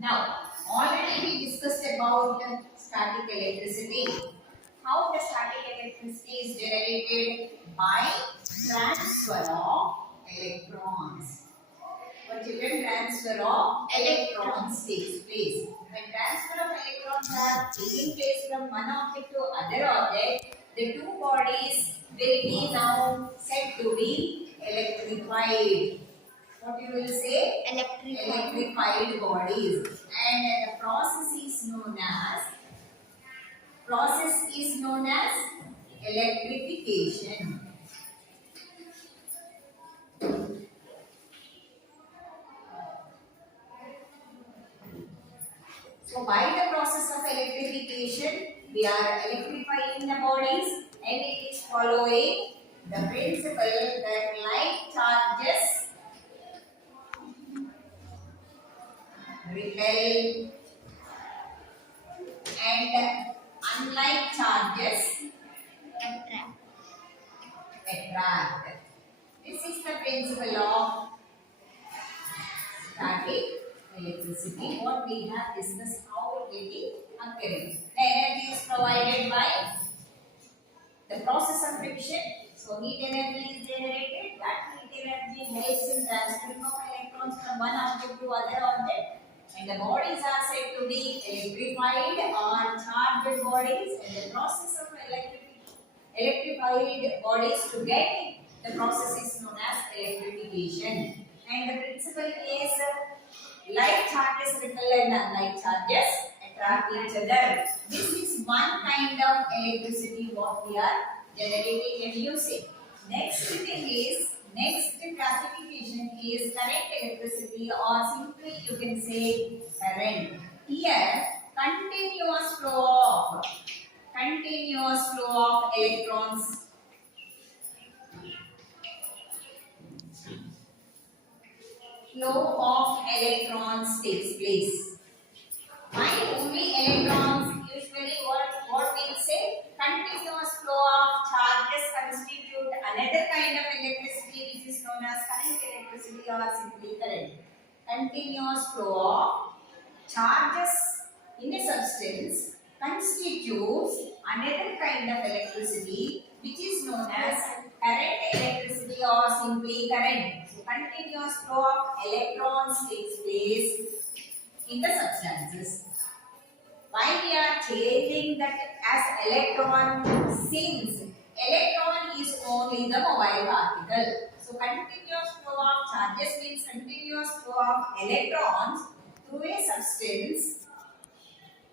Now, already we discussed about static electricity. How the static electricity is generated by transfer of electrons. What children, transfer of electrons takes place. When transfer of electrons are taking place from one object to other object, the two bodies will be now said to be electrified. What you will say? Electrified bodies. And the process is known as electrification. So by the process of electrification, we are electrifying the bodies, and it is following the principle that like charges repel and unlike charges attract. This is the principle of static electricity. What we have discussed how it will be occurring. The energy is provided by the process of friction. So heat energy is generated. That heat energy helps in transferring of electrons from one object to other object. And the bodies are said to be electrified or charged bodies. And the process of electrified bodies to get the process is known as electrification. And the principle is like charges repel and unlike charges attract each other. This is one kind of electricity what we are generating and using. Next classification is current electricity, or simply you can say current. Here, continuous flow of electrons. Flow of electrons takes place. Why only electrons? Usually what we say? Continuous flow of charges constitute another kind of electricity which is known as current electricity or simply current. Continuous flow of charges in a substance constitutes another kind of electricity which is known as current electricity or simply current. So continuous flow of electrons takes place in the substances. Why we are changing that as electron, since electron is only the mobile particle. So continuous flow of charges means continuous flow of electrons through a substance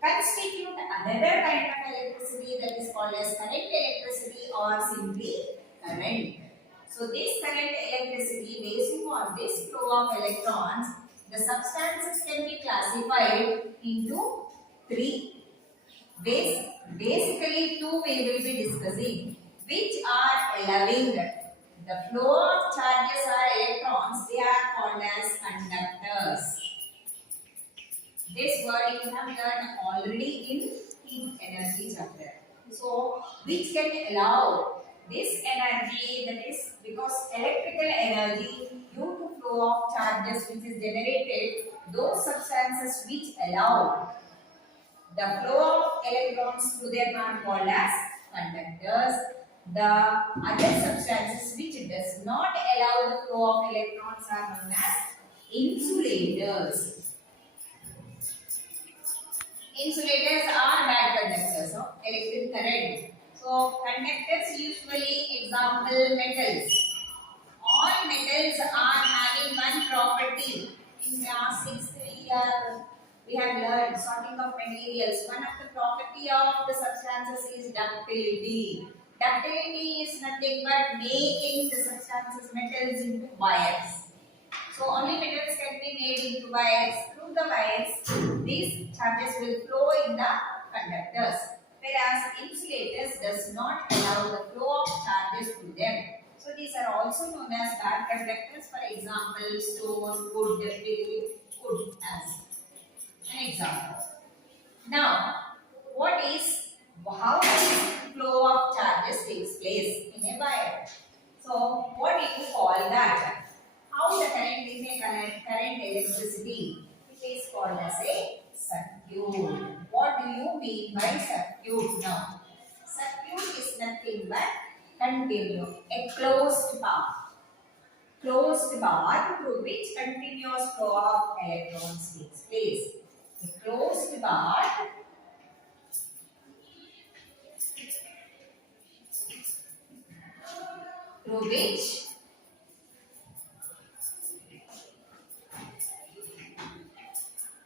constitute another kind of electricity that is called as current electricity or simply current. So this current electricity, based on this flow of electrons, the substances can be classified into three. Basically, two we will be discussing, which are allowing the flow of charges or electrons. They are called as conductors. This word you have learned already in heat energy chapter. So, which can allow this energy, that is because electrical energy due to flow of charges which is generated, those substances which allow the flow of electrons through them are called as conductors. The other substances which does not allow the flow of electrons are known as insulators. Insulators are bad conductors of electric current. So conductors usually example metals. All metals are having one property. In class 6 we have learned sorting of materials. One of the property of the substances is ductility. Ductility is nothing but making the substances metals into wires. So only metals can be made into wires. Through the wires, these charges will flow in the conductors. Whereas insulators does not allow the flow of charges to them. So these are also known as bad conductors. For example, stone, wood, wood as an example. Now, how this flow of charges takes place in a wire? So what do you call that? How the current is a current electricity? It is called as a circuit. What do you mean by circuit now? Circuit is nothing but continuous, a closed path. Closed path through which continuous flow of electrons takes place. A closed path through which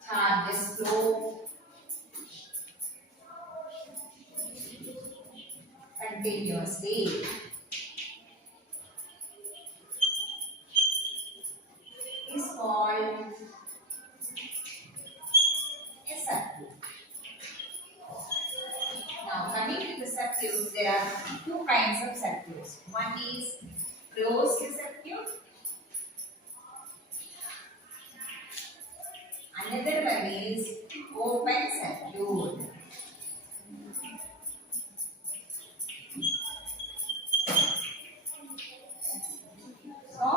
charges flow continuously is called a circuit. Now coming to the circuits, there are two kinds of circuits. One is closed circuit, another one is open circuit. So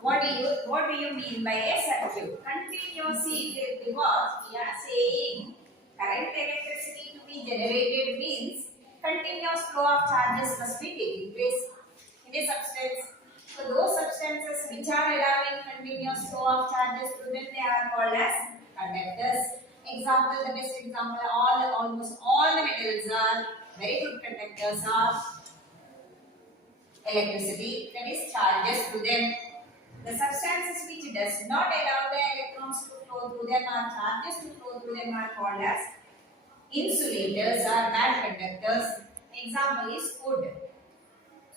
what do you mean by a circuit? Continuously, because we are saying current electricity to be generated means continuous flow of charges must be taking place in a substance. So those substances which are allowing continuous flow of charges through them, they are called as conductors. Example, the best example, almost all the metals are very good conductors of electricity, that is charges through them. The substances which does not allow the electrons to flow through them or charges to flow through them are called as insulators or bad conductors. Example is wood.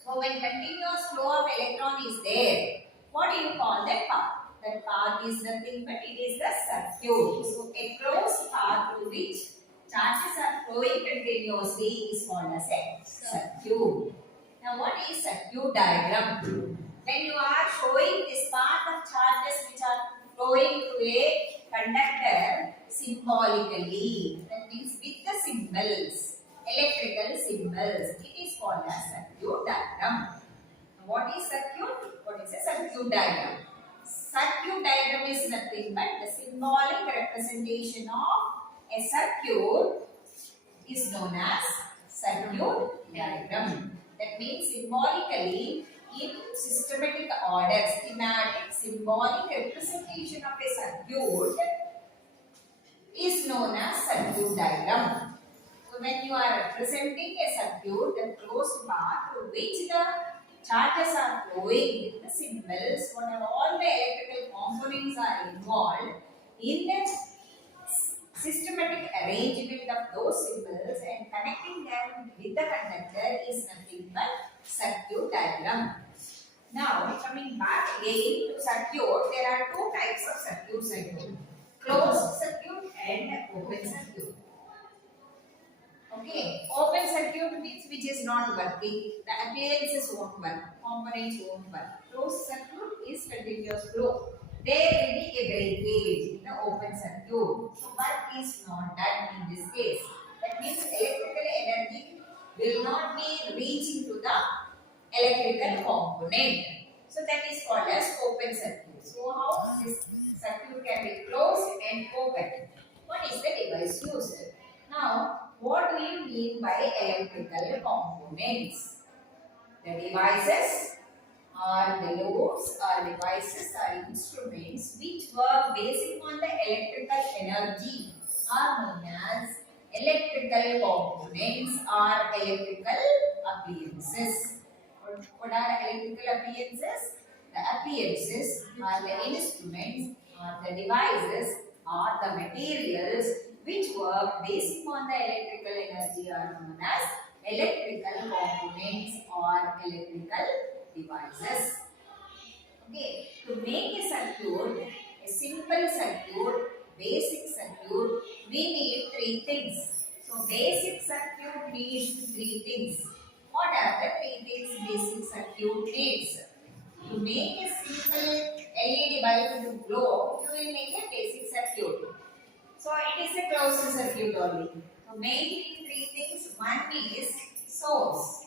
So when continuous flow of electron is there, what do you call that path? That path is nothing but it is the circuit. So a closed path through which charges are flowing continuously is called as a circuit. Now what is circuit diagram? When you are showing this path of charges which are flowing through a conductor symbolically, that means with the symbols, electrical symbols, it is called as circuit diagram. What is circuit? What is a circuit diagram? Circuit diagram is nothing but the symbolic representation of a circuit is known as circuit diagram. That means symbolically, in systematic order, schematic, symbolic representation of a circuit is known as circuit diagram. So when you are representing a circuit, the closed path through which the charges are flowing with the symbols, whatever all the electrical components are involved in the systematic arrangement of those symbols and connecting them with the conductor is nothing but circuit diagram. Now coming back again to circuit, there are two types of circuits I told. Closed circuit and open circuit. Okay, open circuit means which is not working. The appliances won't work, components won't work. Closed circuit is continuous flow. There will be a breakage in the open circuit. So work is not done in this case. That means electrical energy will not be reaching to the electrical component. So that is called as open circuit. So how this circuit can be closed and open? What is the device used? Now, what do you mean by electrical components? The devices or the loads or devices or instruments which work based on the electrical energy are known as electrical components or electrical appliances. What are electrical appliances? The appliances are the instruments or the devices or the materials which work based on the electrical energy are known as electrical components or electrical devices. Okay, to make a circuit, a simple circuit, basic circuit, we need three things. So basic circuit needs three things. What are the three things basic circuit needs? To make a simple LED bulb to glow, you will make a basic circuit. So it is a closed circuit only. So mainly three things. One is source.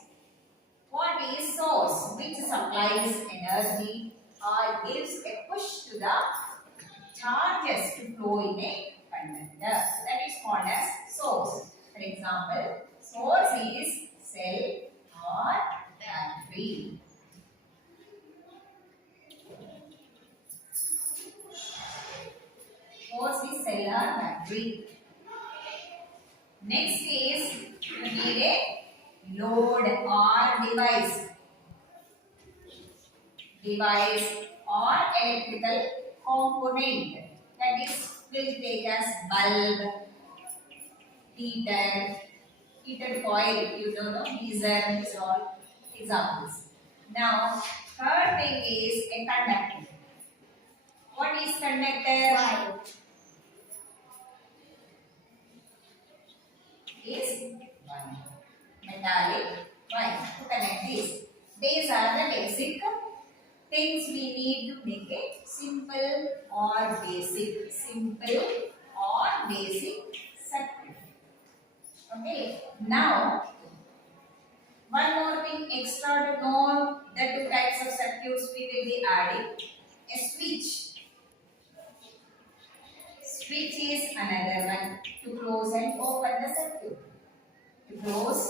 What is source? Which supplies energy or gives a push to the charges to flow in a conductor. That is called as source. For example, source is cell or battery. Source is cell or battery. Next is you need a load or device or electrical component. That is will take as bulb, heated coil, you don't know, these are all examples. Now, third thing is a conductor. What is conductor? Wire. Is wire. Metallic wire to connect these. These are the basic things we need to make it simple or basic. Simple or basic circuit. Okay. Now, one more thing extra to know the two types of circuits we will be adding. A switch. Switch is another one to close and open the circuit. To close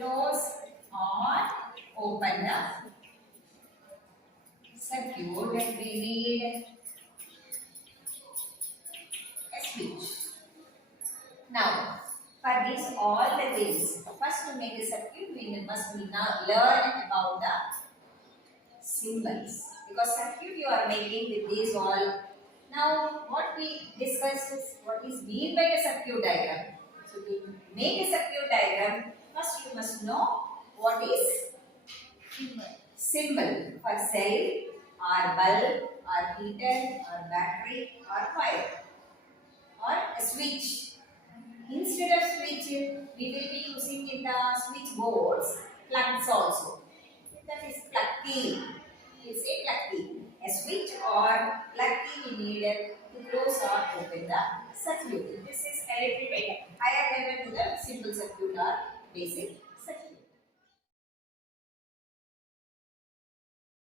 or open the circuit that we need a switch. Now, for these all the things, first to make a circuit, we must now learn about the symbols. Because circuit you are making with these all. Now, what we discussed is what is mean by a circuit diagram. So, to make a circuit diagram, first you must know what is symbol for cell, or bulb, or heater, or battery, or wire, or a switch. Instead of switch, we will be using in the switch boards plugs also. That is plug key. It's a plug key. A switch or plug key we need to close or open the circuit. This is a little bit higher level to the simple circuit or basic